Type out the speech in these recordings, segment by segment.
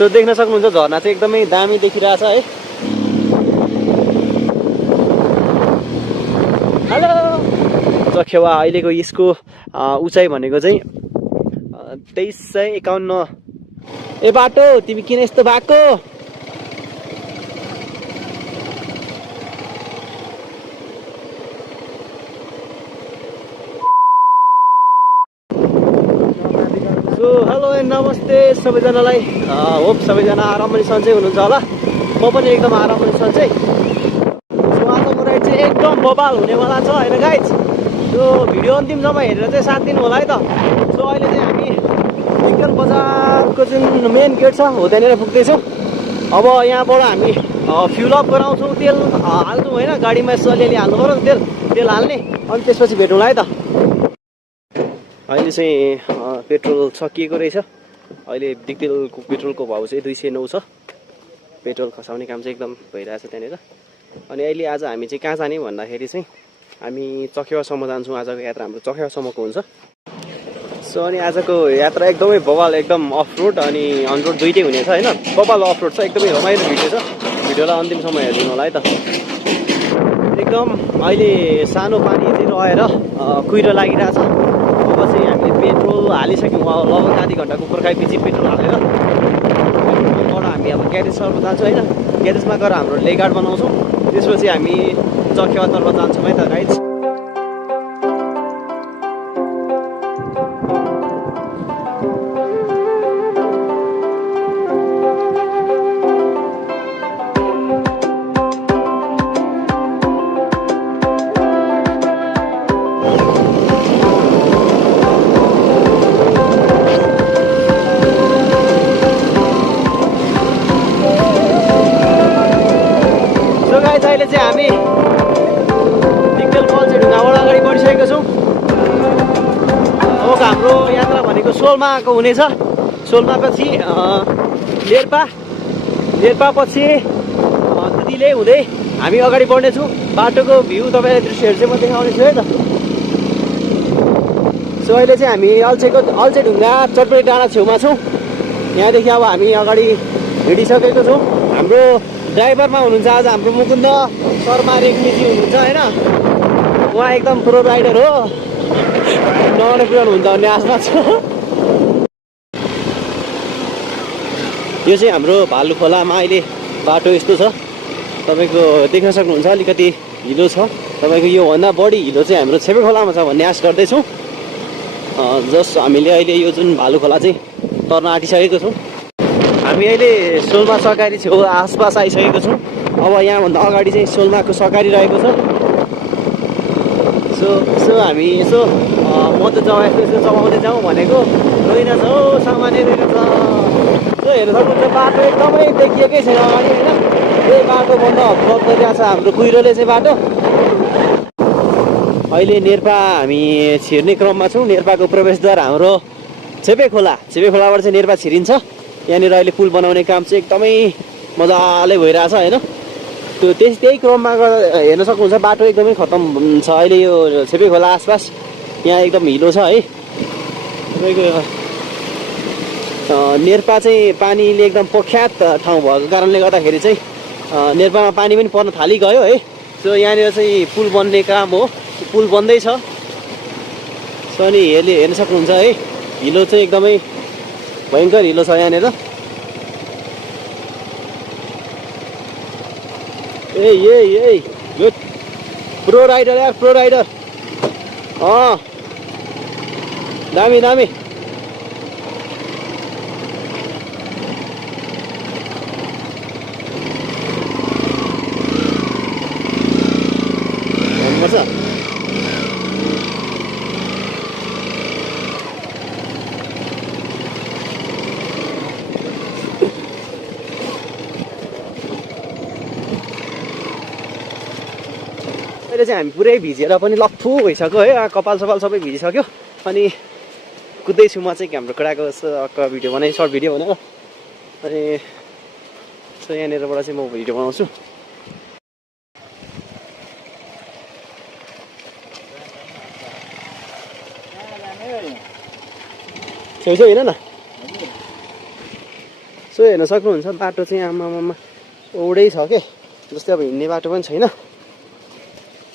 So देख्न सक्नुहुन्छ झरना चाहिँ एकदमै दामी देखिरहेछ है। हेलो चखेवा अहिलेको यसको उचाइ भनेको चाहिँ 2351। ए बाटो तिमी किन यस्तो भएको? सो हेलो एन्ड नमस्ते सबैजनालाई। होप सबैजना आरामले सन्चै हुनुहुन्छ होला। म पनि एकदम आरामले सन्चै। सो आजको राइड चाहिँ एकदम बबाल हुनेवाला छ होइन गाइज। सो भिडियो अन्तिमसम्म हेरेर चाहिँ साथ दिनु होला है त। सो अहिले चाहिँ हामी विज्ञान बजारको जुन मेन गेट छ हो त्यहाँनिर पुग्दैछौँ। अब यहाँबाट हामी फ्युल अप गराउँछौँ, तेल हाल्छौँ होइन। गाडीमा यसो अलिअलि हाल्नु पऱ्यो तेल हाल्ने, अनि त्यसपछि भेटौँला है त। अहिले चाहिँ पेट्रोल सकिएको रहेछ। अहिले डिक्टेलको पेट्रोलको भाउ चाहिँ 209 छ। पेट्रोल खसाउने काम चाहिँ एकदम भइरहेछ त्यहाँनिर। अनि अहिले आज हामी चाहिँ कहाँ जाने भन्दाखेरि चाहिँ हामी चखेवासम्म जान्छौँ। आजको यात्रा हाम्रो चखेवासम्मको हुन्छ। सो अनि आजको यात्रा एकदमै बवाल, एकदम अफ रोड अनि अन रोड दुइटै हुनेछ होइन। बवाल अफ रोड छ, एकदमै रमाइलो भिडियो छ। भिडियोलाई अन्तिमसम्म हेरिदिनु होला है त। एकदम अहिले सानो पानी चाहिँ रहेर कुहिरो लागिरहेछ। अब चाहिँ हामीले पेट्रोल हालिसक्यौँ। लगभग आधी घन्टाको पर्खाइपछि पेट्रोल हालेर पेट्रोलबाट हामी अब ग्यारेजतर्फ जान्छौँ होइन। ग्यारेजमा गएर हाम्रो ले गार्ड बनाउँछौँ। त्यसपछि हामी चखेवातर्फ जान्छौँ है त गाइज। अहिले चाहिँ हामी डिक्टेल फल्स ढुङ्गाबाट अगाडि बढिसकेको छौँ। अब हाम्रो यात्रा भनेको सोलमाको हुनेछ। सोलमापछि लेर्पा पछि दुधीले हुँदै हामी अगाडि बढ्नेछौँ। बाटोको भ्यू तपाईँलाई दृश्यहरू चाहिँ म देखाउनेछु है त। सो अहिले चाहिँ हामी अल्छे ढुङ्गा चटपटी डाँडा छेउमा छौँ। यहाँदेखि अब हामी अगाडि हिँडिसकेको छौँ। हाम्रो ड्राइभरमा हुनुहुन्छ आज हाम्रो मुकुन्द शर्मा रेग्मीजी हुनुहुन्छ होइन। उहाँ एकदम प्रो राइडर हो, नआउने पुऱ्याउनु हुन्छ भन्ने आशमा छ। यो चाहिँ हाम्रो भालु खोलामा अहिले बाटो यस्तो छ। तपाईँको देख्न सक्नुहुन्छ अलिकति हिलो छ। तपाईँको योभन्दा बढी हिलो चाहिँ हाम्रो छेपे खोलामा छ भन्ने आश गर्दैछौँ। जस्ट हामीले अहिले यो जुन भालु खोला चाहिँ तर्न आँटिसकेको छौँ। हामी अहिले सोलमा सकारी छेउ आसपास आइसकेको छौँ। अब यहाँभन्दा अगाडि चाहिँ सोलमाको सकारी रहेको छ। सो हामी यसो मजा चबाउँदै जाउँ भनेको रहेनछ हो, सामान्य रहेछ। सो हेर्नु सक्नुहुन्छ बाटो एकदमै देखिएकै छैन अगाडि होइन। त्यही बाटो बन्द गरिरहेको छ हाम्रो कुहिरोले चाहिँ बाटो। अहिले नेर्पा हामी छिर्ने क्रममा छौँ। नेर्पाको प्रवेशद्वार हाम्रो छेपे खोलाबाट चाहिँ नेर्पा छिरिन्छ। यहाँनिर अहिले पुल बनाउने काम चाहिँ एकदमै मजाले भइरहेछ होइन। त्यही क्रममा हेर्न सक्नुहुन्छ बाटो एकदमै खतम छ अहिले यो छेपे खोला आसपास। यहाँ एकदम हिलो छ है। नेर्पा चाहिँ पानीले एकदम प्रख्यात ठाउँ भएको कारणले गर्दाखेरि चाहिँ नेर्पामा पानी पनि पर्न थालिगयो है। सो यहाँनिर चाहिँ पुल बन्ने काम हो, पुल बन्दैछ। सो अनि हेर्न सक्नुहुन्छ है, हिलो चाहिँ एकदमै भयङ्कर हिलो छ यहाँनिर। ए गुड प्रो राइडर यार, प्रो राइडर। दामी भन्नुपर्छ। अहिले चाहिँ हामी पुरै भिजेर पनि लप्ठु भइसक्यो है। कपाल सपाल सबै भिजिसक्यो। अनि कुद्दैछु म चाहिँ हाम्रो कडा भिडियो बनाएँ, सर्ट भिडियो भनेर। अनि सो यहाँनिरबाट चाहिँ म भिडियो बनाउँछु। छेउछेउ होइन न। सो सो हेर्न सक्नुहुन्छ बाटो चाहिँ आमामा औडै छ के, जस्तै अब हिँड्ने बाटो पनि छैन,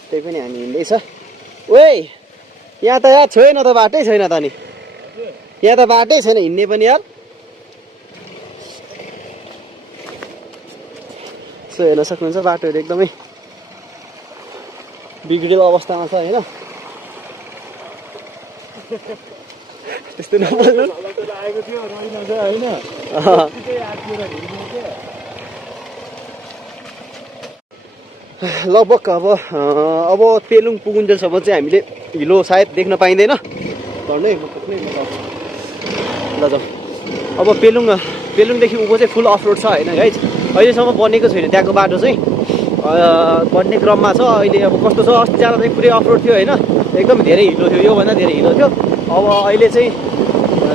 त्यही पनि हामी हिँड्दैछ। ओए यहाँ त यार छैन त, बाटै छैन त, नि यहाँ त बाटै छैन हिँड्ने पनि यार। सो हेर्न सक्नुहुन्छ बाटोहरू एकदमै बिग्रेको अवस्थामा छ होइन। त्यस्तो नबोल्नु लगभग अब पेलुङ पुगुन्जेलसम्म चाहिँ हामीले हिलो सायद देख्न पाइँदैन। झन्डै ल जाउँ। अब पेलुङदेखि उँभो चाहिँ फुल अफरोड छ होइन गाइज, अहिलेसम्म बनेको छैन त्यहाँको बाटो चाहिँ, बन्ने क्रममा छ अहिले। अब कस्तो छ, अस्ति जाँदा चाहिँ पुरै अफरोड थियो होइन, एकदम धेरै हिलो थियो, योभन्दा धेरै हिलो थियो। अब अहिले चाहिँ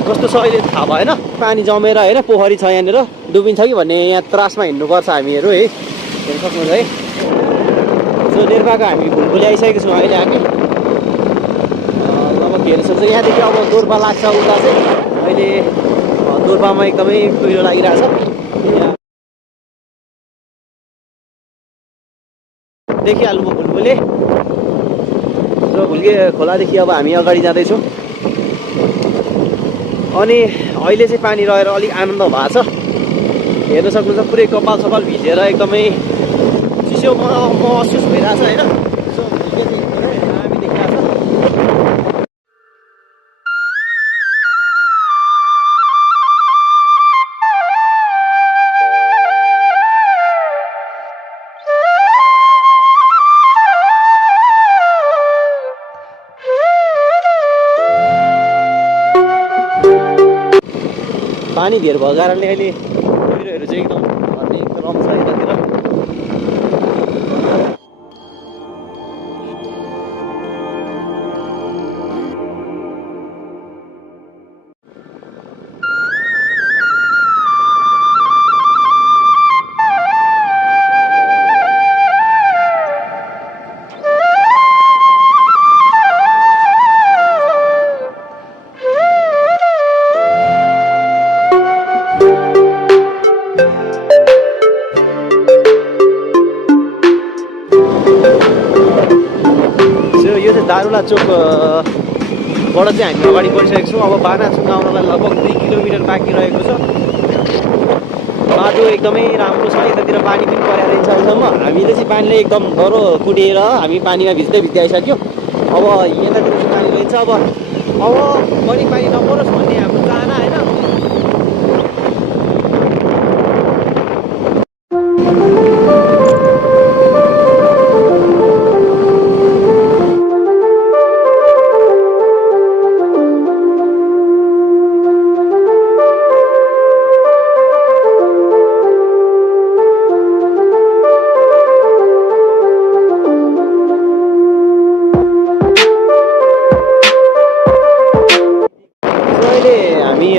कस्तो छ अहिले थाहा भएन, पानी जमेर होइन पोखरी छ यहाँनिर, डुबिन्छ कि भन्ने यहाँ त्रासमा हिँड्नुपर्छ हामीहरू है, हेर्न सक्नुहुन्छ है। सो नेर्पाको हामी भुलभुली आइसकेको छौँ अहिले हामी। अब हेर्न सक्छ यहाँदेखि अब दोर्पा लाग्छ उता चाहिँ, अहिले दोर्पामा एकदमै कुहिरो लागिरहेछ। देखिहाल्नु भयो भुलभुले। र भुल्के खोलादेखि अब हामी अगाडि जाँदैछौँ। अनि अहिले चाहिँ पानी रहेर अलिक आनन्द भएको छ, हेर्न सक्नुहुन्छ पुरै कपाल सपाल भिजेर एकदमै चिसो महसुस भइरहेछ होइन। सो भुल्के चाहिँ एकदमै दामी देखिरहेछ। पानी धेर भएको कारणले अहिले कुहिरोहरू चाहिँ एकदम भन्ने क्रम छ यतातिर। दारुला चोकबाट चाहिँ हामी अगाडि बढिसकेको छौँ। अब बानाचुङ आउनलाई लगभग 2 किलोमिटर बाँकी रहेको छ। बाटो एकदमै राम्रो छ, यतातिर पानी पनि परेर रहेछ अहिलेसम्म। हामीले चाहिँ पानीले एकदम डह्रो कुटेर हामी पानीमा भिज्दै आइसक्यो। अब यतातिर चाहिँ पानी रहन्छ। अब बढी पानी नपरोस् भन्ने हाम्रो चाहना होइन।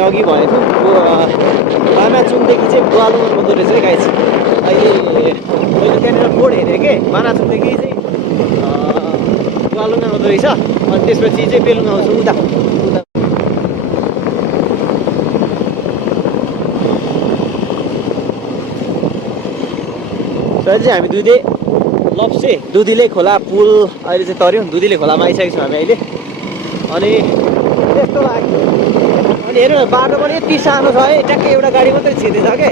अघि भनेको बानाचुङदेखि चाहिँ बुवालुङ हुँदो रहेछ है गाइस। अहिले त्यहाँनिर बोर्ड हेरेँ कि बानाचुङदेखि चाहिँ बुवालुङ आउँदो रहेछ, अनि त्यसपछि चाहिँ पेलुङ आउँछ उता। अहिले चाहिँ हामी दुधिले खोला पुल अहिले चाहिँ तर्यौँ। दुधिले खोलामा आइसकेको छौँ हामी अहिले। अनि त्यस्तो लाग्यो। अनि हेर्नु न बाटो पनि यति सानो छ है, ट्याक्कै एउटा गाडी मात्रै छिर्दैछ के।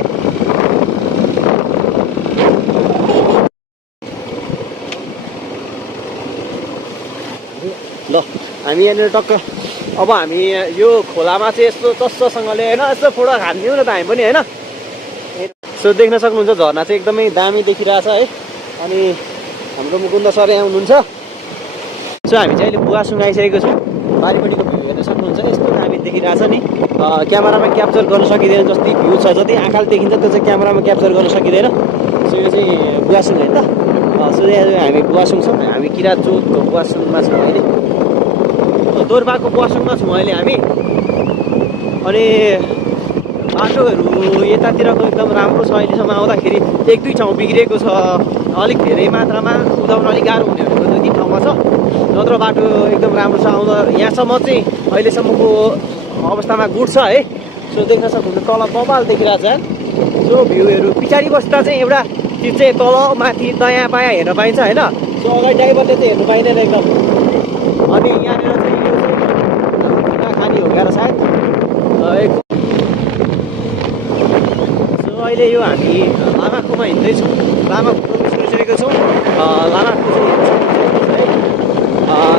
ल हामी यहाँनिर टक्क अब हामी यो खोलामा चाहिँ यस्तो चस्ससँगले होइन यस्तो फोटो हान्दिउँ न त हामी पनि होइन। सो देख्न सक्नुहुन्छ झरना चाहिँ एकदमै दामी देखिरहेछ है। अनि हाम्रो मुकुन्द सर यहाँ हुनुहुन्छ। सो हामी चाहिँ अहिले बुवासुङ आइसकेको छौँ। बारीपट्टिको भ्यू हेर्न सक्नुहुन्छ, यस्तो दामी देखिरहेछ नि। क्यामेरामा क्याप्चर गर्न सकिँदैन, जति भ्यू छ जति आँखाले देखिन्छ त्यो चाहिँ क्यामेरामा क्याप्चर गर्न सकिँदैन। सो यो चाहिँ बुवासुङ होइन त। सो हामी बुवासुङ छौँ, हामी किरात चोकको बुवासुङमा छौँ अहिले। दोर्पाको बुवासुङमा छौँ अहिले हामी। अनि बाटोहरू यतातिरको एकदम राम्रो छ। अहिलेसम्म आउँदाखेरि 1-2 ठाउँ बिग्रेको छ, अलिक धेरै मात्रामा कुदाउन अलिक गाह्रो हुने भनेको 2-3 ठाउँमा छ, नत्र बाटो एकदम राम्रो छ। आउँदा यहाँसम्म चाहिँ अहिलेसम्मको अवस्थामा गुड छ है। सो देख्न सक्नुहुन्छ तल बबाल देखिरहेछ। सो भ्यूहरू पछाडि बस्दा चाहिँ एउटा चिज चाहिँ तल माथि दायाँ बायाँ हेर्न पाइन्छ होइन। सो अगाडि ड्राइभरले चाहिँ हेर्नु पाइँदैन एकदम। अनि यहाँनिर चाहिँ यो चाहिँ खानी हो क्या सायद। सो अहिले यो हामी लामाखुमा हिँड्दैछौँ। लामाखु सुनिसकेको छौँ। लामाखु चाहिँ है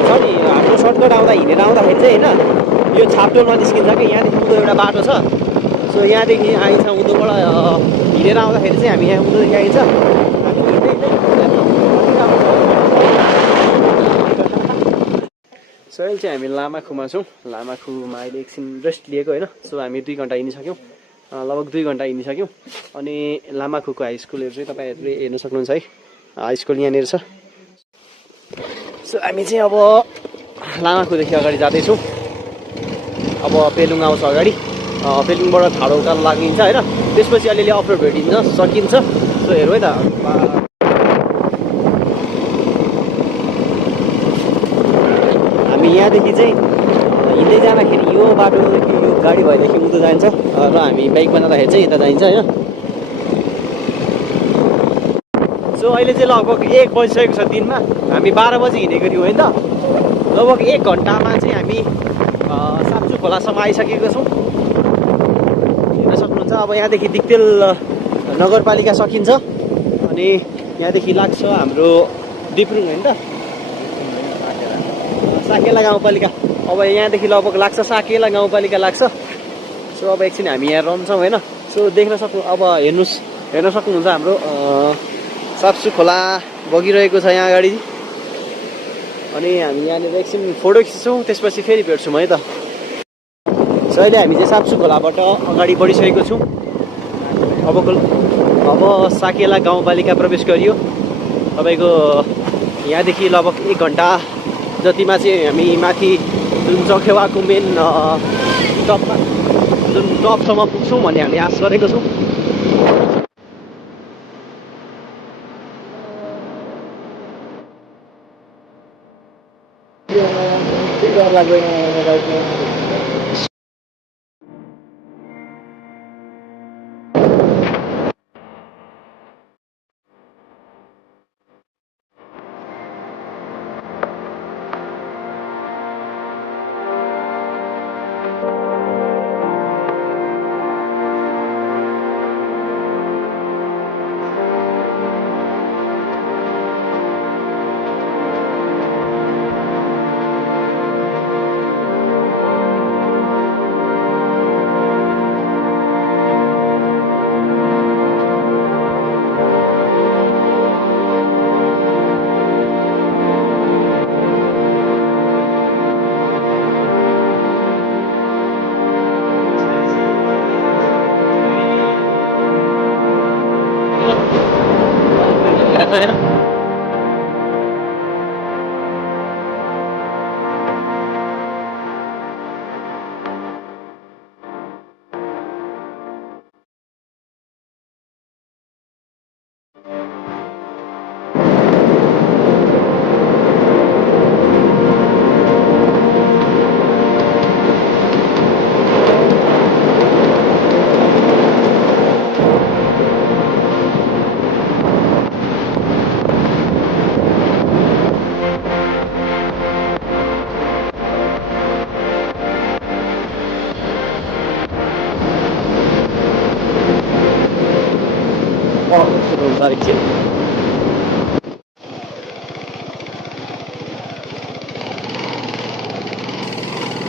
छ नि हाम्रो सर्टकट आउँदा हिँडेर आउँदाखेरि चाहिँ होइन यो छापटोलमा निस्किन्छ कि यहाँदेखि उँधो एउटा बाटो छ। सो यहाँदेखि आइन्छ उँधोबाट हिँडेर आउँदाखेरि चाहिँ हामी यहाँ उँधोदेखि आइन्छ। सो अहिले चाहिँ हामी लामाखुमा छौँ। लामाखुमा अहिले एकछिन रेस्ट लिएको होइन। सो हामी 2 घन्टा हिँडिसक्यौँ, लगभग 2 घन्टा हिँडिसक्यौँ। अनि लामाखुको हाई स्कुलहरू चाहिँ तपाईँहरूले हेर्न सक्नुहुन्छ है। हाई स्कुल यहाँनिर छ। सो हामी चाहिँ अब लामाखुदेखि अगाडि जाँदैछौँ। अब पेलुङ आउँछ अगाडि। पेलुङबाट ठाडो उकालो लागिन्छ होइन। त्यसपछि अलिअलि अफ रोड भेटिन्छ सकिन्छ। सो हेरौँ है त। हामी यहाँदेखि चाहिँ हिँड्दै जाँदाखेरि यो बाटोदेखि यो गाडी भएदेखि उँधो जान्छ र हामी बाइकमा जाँदाखेरि चाहिँ यता जान्छ होइन। सो अहिले चाहिँ लगभग 1 बजिसकेको छ दिनमा। हामी 12 बजी हिँडेको थियौँ होइन त। लगभग 1 घन्टामा चाहिँ हामी साप्चु खोलासम्म आइसकेको छौँ। हेर्न सक्नुहुन्छ। अब यहाँदेखि दिक्तेल नगरपालिका सकिन्छ। अनि यहाँदेखि लाग्छ हाम्रो दिप्रुङ होइन त, साकेला गाउँपालिका। अब यहाँदेखि लगभग लाग्छ साकेला गाउँपालिका लाग्छ। सो अब एकछिन हामी यहाँ रहन्छौँ होइन। सो देख्न सक्नु अब हेर्न सक्नुहुन्छ हाम्रो साप्चु खोला बगिरहेको छ यहाँ अगाडि। अनि हामी यहाँनिर एकछिन फोटो खिच्छौँ, त्यसपछि फेरि भेट्छौँ है त। सो अहिले हामी चाहिँ साप्चु खोलाबाट अगाडि बढिसकेको छौँ। अब साकेला गाउँपालिका प्रवेश गरियो। तपाईँको यहाँदेखि लगभग 1 घन्टा जतिमा चाहिँ हामी माथि जुन चखेवाको मेन टपमा जुन टपसम्म पुग्छौँ भन्ने हामीले आश गरेको छौँ।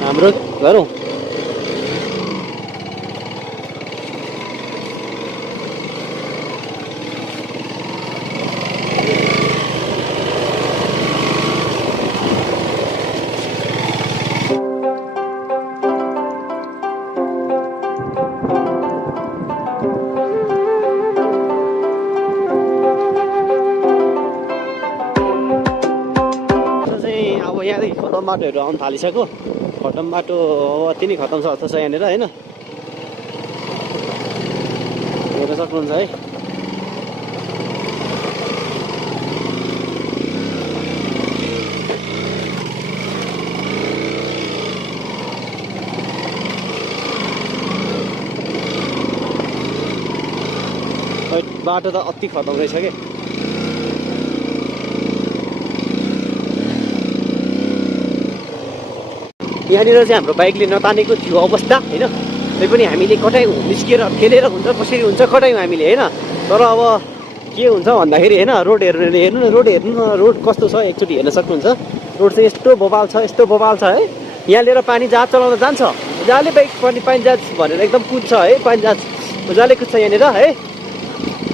हाम्रो घर हो। यहाँदेखि खतम बाटोहरू आउनु थालिसक्यो। खतम बाटो अति नै खतम छ जस्तो छ यहाँनिर होइन। हेर्न सक्नुहुन्छ है। बाटो त अति खतम रहेछ के। यहाँनिर चाहिँ हाम्रो बाइकले नतानेको थियो अवस्था होइन। तै पनि हामीले कतै निस्किएर खेलेर हुन्छ कसरी हुन्छ कतै हामीले होइन। तर अब के हुन्छ भन्दाखेरि होइन रोड हेर्नु न रोड कस्तो छ एकचोटि हेर्न सक्नुहुन्छ। रोड चाहिँ यस्तो बबाल छ है। यहाँ लिएर पानी जहाज चलाउँदा जान्छ जहाँले बाइक पानी जहाज भनेर एकदम कुद्छ है। पानी जहाज मजाले कुद्छ यहाँनिर है।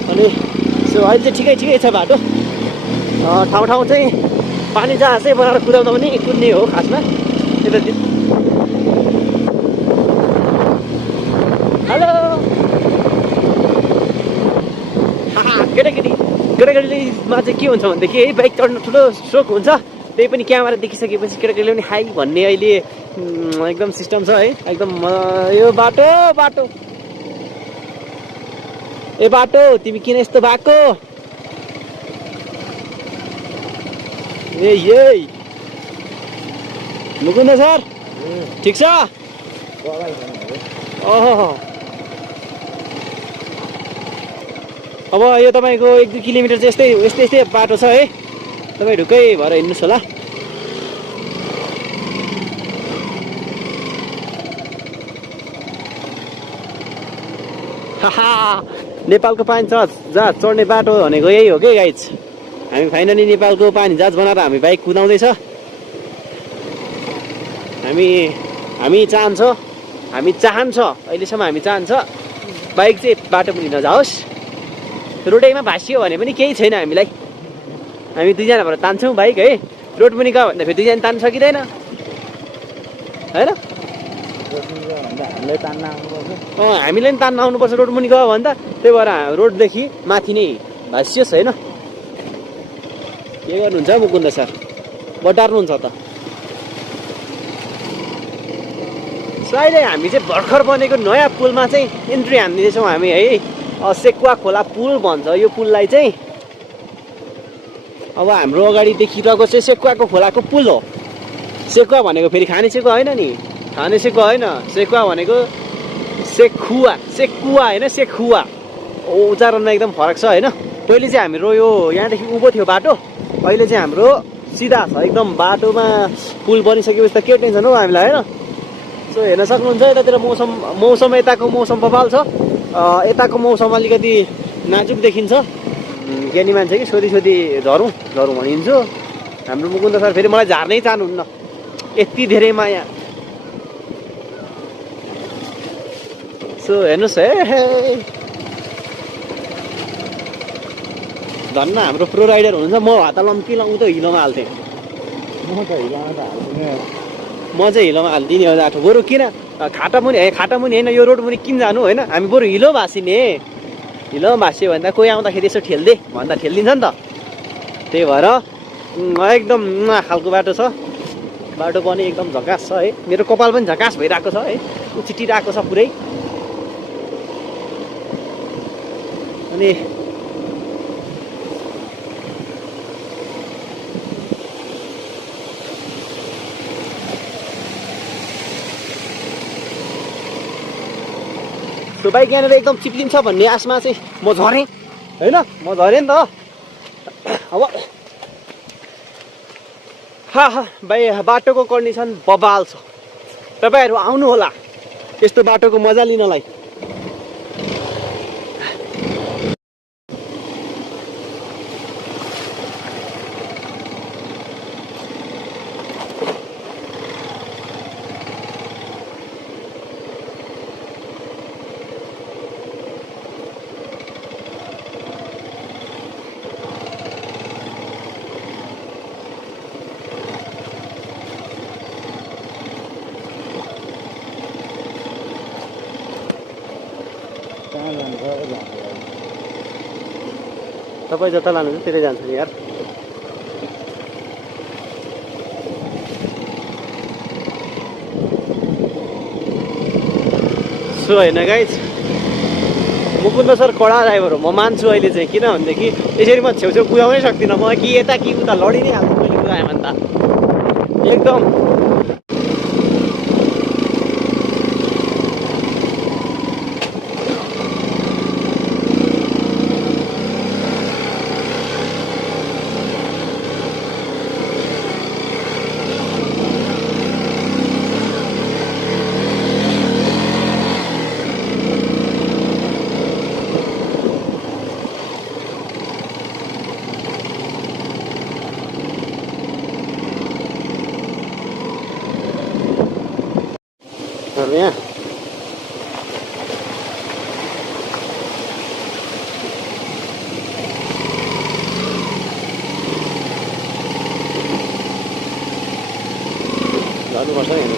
अनि सो अहिले चाहिँ ठिकै छ बाटो। ठाउँ चाहिँ पानी जहाज चाहिँ बनाएर कुदाउँदा पनि कुद्ने हो खासमा। हेलो केटाकेटीमा चाहिँ के हुन्छ भनेदेखि है बाइक चढ्नु ठुलो सोख हुन्छ। त्यही पनि क्यामेरा देखिसकेपछि केटाकेटीले पनि हाई भन्ने अहिले एकदम सिस्टम छ है। एकदम यो बाटो ए बाटो तिमी किन यस्तो भएको ए मुकुन्द सर ठिक छ। ओहो अब यो तपाईँको 1-2 किलोमिटर चाहिँ यस्तै बाटो छ है। तपाईँ ढुक्कै भएर हिँड्नुहोस् होला। नेपालको पानी जहाज चढ्ने बाटो भनेको यही हो कि गाइज। हामी फाइनली नेपालको पानी जहाज बनाएर हामी बाइक कुदाउँदैछ। हामी चाहन्छ अहिलेसम्म हामी चाहन्छ बाइक चाहिँ बाटो पनि नजाओस्। रोडैमा भाँसियो भने पनि केही छैन हामीलाई। हामी दुईजना भएर तान्छौँ बाइक है। रोड पनि गयो भन्दा फेरि दुईजना तान्न सकिँदैन होइन। हामीले पनि तान्न आउनुपर्छ रोड मुनि गयो भने त। त्यही भएर रोडदेखि माथि नै भाँसियोस् होइन। के गर्नुहुन्छ मुकुन्द सर बटार्नुहुन्छ त। सो अहिले हामी चाहिँ भर्खर बनेको नयाँ पुलमा चाहिँ इन्ट्री हान्दैछौँ हामी है। सेकुवा खोला पुल भन्छ यो पुललाई चाहिँ। अब हाम्रो अगाडि देखिरहेको चाहिँ सेकुवाको खोलाको पुल हो। सेकुवा भनेको फेरि खाने सेकुवा होइन नि। खाने सेकुवा होइन। सेकुवा भनेको सेकुवा होइन सेकुवा। उच्चारणमा एकदम फरक छ होइन। पहिले चाहिँ हाम्रो यो यहाँदेखि उँभो थियो बाटो। अहिले चाहिँ हाम्रो सिधा छ एकदम। बाटोमा पुल बनिसकेपछि त के टेन्सन हो हामीलाई होइन। सो हेर्न सक्नुहुन्छ यतातिर मौसम यताको मौसम बबाल छ। यताको मौसम अलिकति नाजुक देखिन्छ। ज्ञानी मान्छे कि सोधी झरौँ भनिदिन्छु। हाम्रो मुकुन्द सर फेरि मलाई झार्नै चाहनुहुन्न यति धेरै माया। सो हेर्नुहोस् है धन्न हाम्रो प्रो राइडर हुनुहुन्छ। म हात लम्की त हिलोमा हाल्थेँ। म चाहिँ हिलोमा हालिदिने हो आठो। बरु किन खाटा मुनि होइन यो रोड मुनि किन जानु होइन। हामी बरु हिलो भाँसिने। हिलो भाँसियो भने त कोही आउँदाखेरि यसो ठेल्दे भन्दा ठेलिदिन्छ नि त। त्यही भएर एकदम खालको बाटो छ। बाटो पनि एकदम झकास छ है। मेरो कपाल पनि झकास भइरहेको छ है। उछिटिरहेको छ पुरै। अनि त्यो बाइक यहाँनिर एकदम चिप्लिन्छ भन्ने आशमा चाहिँ म झरेँ होइन। म झरेँ नि त। अब बाटोको कन्डिसन बबाल छ। तपाईँहरू आउनु होला यस्तो बाटोको मजा लिनलाई। तपाईँ जता लानुहुन्छ त्यतै जान्छ नि यार। सो होइन गाइज मुकुन्द सर कडा ड्राइभर हो। म मान्छु अहिले चाहिँ किनभनेदेखि यसरी म छेउछेउ कुदाउनै सक्दिनँ। म कि यता कि उता लडी नै हाल्छु मैले कुदाएँ भने त एकदम। हाम्रो यहाँ। झर्नुपर्छ नि हेर्नु।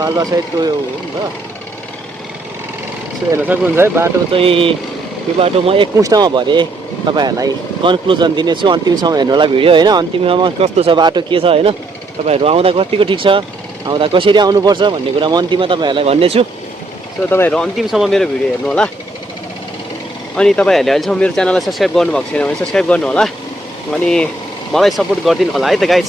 बालुवा सहितको यो हो नि त। सो हेर्न सक्नुहुन्छ है बाटो चाहिँ यो बाटो म एक पुस्तामा भरे तपाईँहरूलाई कन्क्लुजन दिनेछु। अन्तिमसम्म हेर्नु होला भिडियो होइन। अन्तिमसम्म कस्तो छ बाटो के छ होइन, तपाईँहरू आउँदा कतिको ठिक छ, आउँदा कसरी आउनुपर्छ भन्ने कुरा म अन्तिममा तपाईँहरूलाई भन्नेछु। सो तपाईँहरू अन्तिमसम्म मेरो भिडियो हेर्नु होला। अनि तपाईँहरूले अहिलेसम्म मेरो च्यानललाई सब्सक्राइब गर्नुभएको छैन भने सब्सक्राइब गर्नु होला। अनि मलाई सपोर्ट गरिदिनु होला है त गाइज।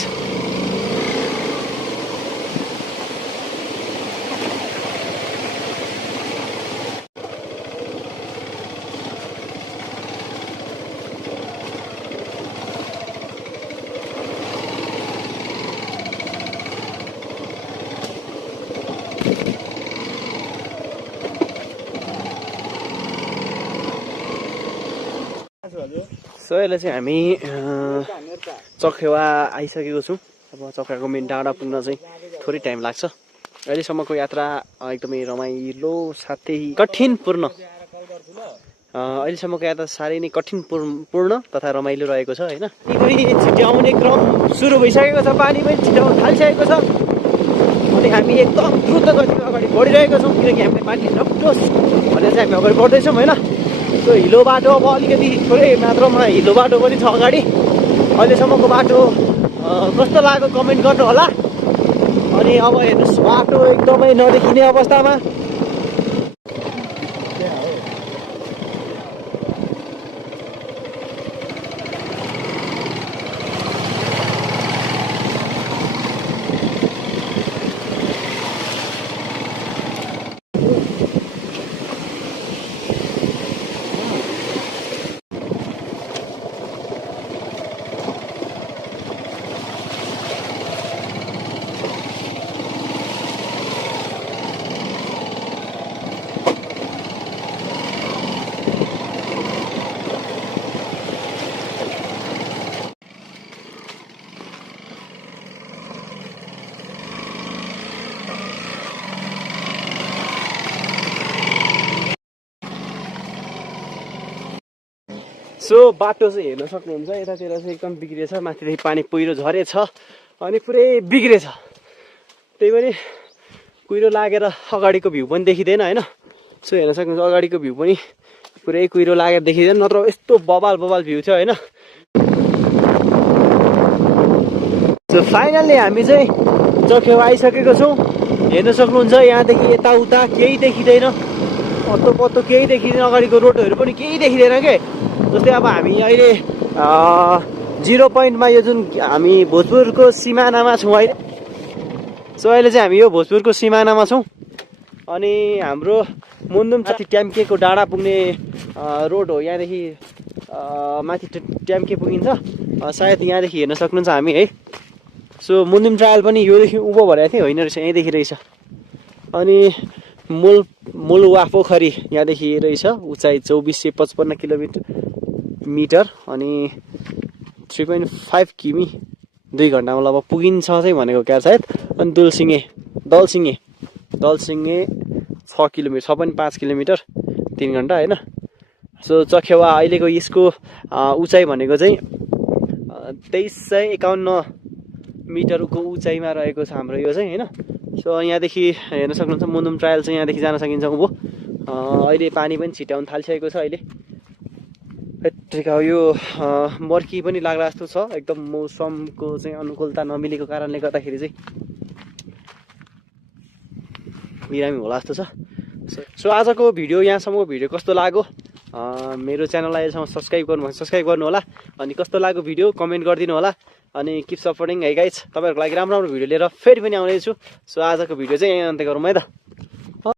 सो यसलाई चाहिँ हामी चखेवा आइसकेको छौँ। अब चखेवाको मेन डाँडा पुग्न चाहिँ थोरै टाइम लाग्छ। अहिलेसम्मको यात्रा एकदमै रमाइलो साथै कठिनपूर्ण, अहिलेसम्मको यात्रा साह्रै नै कठिनपूर्ण तथा रमाइलो रहेको छ होइन। पनि छिट्याउने क्रम सुरु भइसकेको छ, पानी पनि छिट्याउन थालिसकेको छ। अनि हामी एकदम द्रुत गतिमा अगाडि बढिरहेको छौँ किनकि हामीले पानी नपुग्योस् भनेर चाहिँ हामी अगाडि बढ्दैछौँ होइन। त्यो हिलो बाटो अब अलिकति थोरै मात्रामा हिलो बाटो पनि छ अगाडि। अहिलेसम्मको बाटो कस्तो लाग्यो कमेन्ट गर्नु होला। अनि अब हेर्नुहोस् बाटो एकदमै नदेखिने अवस्थामा। सो बाटो चाहिँ हेर्न सक्नुहुन्छ यतातिर चाहिँ एकदम बिग्रेछ। माथिदेखि पानी कुहिरो झरेछ अनि पुरै बिग्रेछ। त्यही पनि कुहिरो लागेर अगाडिको भ्यू पनि देखिँदैन होइन। सो हेर्न सक्नुहुन्छ अगाडिको भ्यू पनि पुरै कुहिरो लागेर देखिँदैन, नत्र यस्तो बबाल भ्यू थियो होइन। सो फाइनल्ली हामी चाहिँ चखेवा आइसकेको छौँ। हेर्न सक्नुहुन्छ यहाँदेखि यताउता केही देखिँदैन, अत्तो पत्तो केही देखिँदैन। अगाडिको रोडहरू पनि केही देखिँदैन के। जस्तै अब हामी अहिले 0 पोइन्टमा यो जुन हामी भोजपुरको सिमानामा छौँ अहिले। सो अहिले चाहिँ हामी यो भोजपुरको सिमानामा छौँ। अनि हाम्रो मुन्दुम माथि ट्याम्केको डाँडा पुग्ने रोड हो। यहाँदेखि माथि ट्याम्के पुगिन्छ सायद यहाँदेखि हेर्न सक्नुहुन्छ हामी है। सो मुन्दुम ट्रायल पनि योदेखि उँभो भरेको थियो होइन रहेछ, यहीँदेखि रहेछ। अनि मुलवा पोखरी यहाँदेखि रहेछ, उचाइ 2455 मिटर अनि 3.5 किमी 2 घन्टामा लगभग पुगिन्छ चाहिँ भनेको क्या सायद। अनि दलसिङे 6 किलोमिटर 6.5 किलोमिटर 3 घन्टा होइन। सो चखेवा अहिलेको यसको उचाइ भनेको चाहिँ 2351 मिटरको उचाइमा रहेको छ हाम्रो यो चाहिँ होइन। सो यहाँदेखि हेर्न सक्नुहुन्छ मुन्दुम ट्रायल चाहिँ यहाँदेखि जान सकिन्छ उँभो। अहिले पानी पनि छिट्याउन थालिसकेको छ अहिले। यो मर्की पनि लाग्ला जस्तो छ, एकदम मौसमको चाहिँ अनुकूलता नमिलेको कारणले गर्दाखेरि चाहिँ बिरामी होला जस्तो छ। सो आजको भिडियो यहाँसम्मको भिडियो कस्तो लाग्यो, मेरो च्यानललाई अहिलेसम्म सब्सक्राइब गर्नु होला। अनि कस्तो लाग्यो भिडियो कमेन्ट गरिदिनु होला। अनि किप सपोर्टिङ है गाइज। तपाईँहरूको लागि राम्रो भिडियो लिएर फेरि पनि आउनेछु। सो आजको भिडियो चाहिँ यहीँ अन्त्य गरौँ है त।